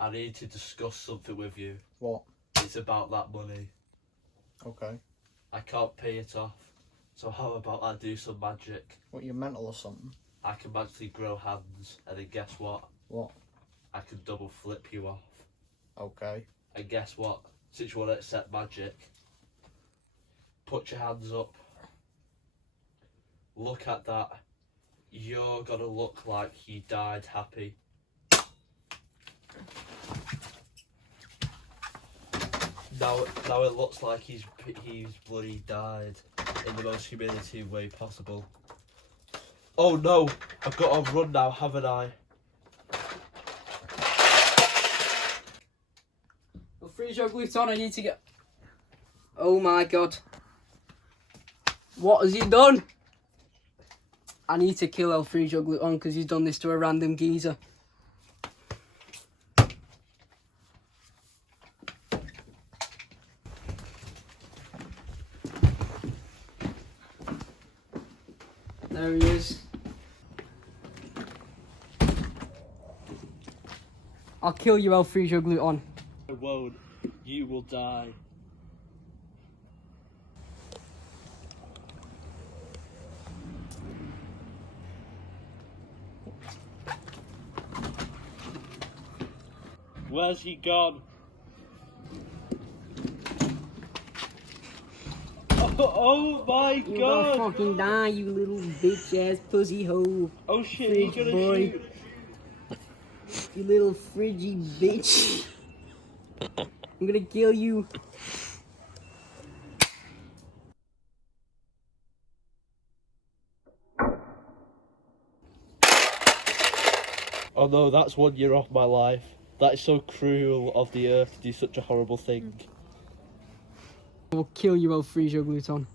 I need to discuss something with you. What? It's about that money. Okay. I can't pay it off. So how about I do some magic? What, you mental or something? I can magically grow hands, and then guess what? What? I can double flip you off. Okay. And guess what? Since you want to accept magic, put your hands up. Look at that. You're gonna look like you died happy. Now it looks like he's bloody died in the most humiliating way possible. Oh no! I've got to run now, haven't I? Well, Frigo Glouton, I need to get... Oh my god. What has he done? I need to kill Frigo Glouton because he's done this to a random geezer. There he is. I'll kill you, Frigo Glouton. I won't. You will die. Where's he gone? Oh my You god! gonna fucking die, you little bitch ass pussy hoe. Oh shit, he's gonna boy. shoot. You little fridgy bitch. I'm gonna kill you. Oh no, that's 1 year off my life. That is so cruel of the earth to do such a horrible thing. I will kill you, Frigo Glouton.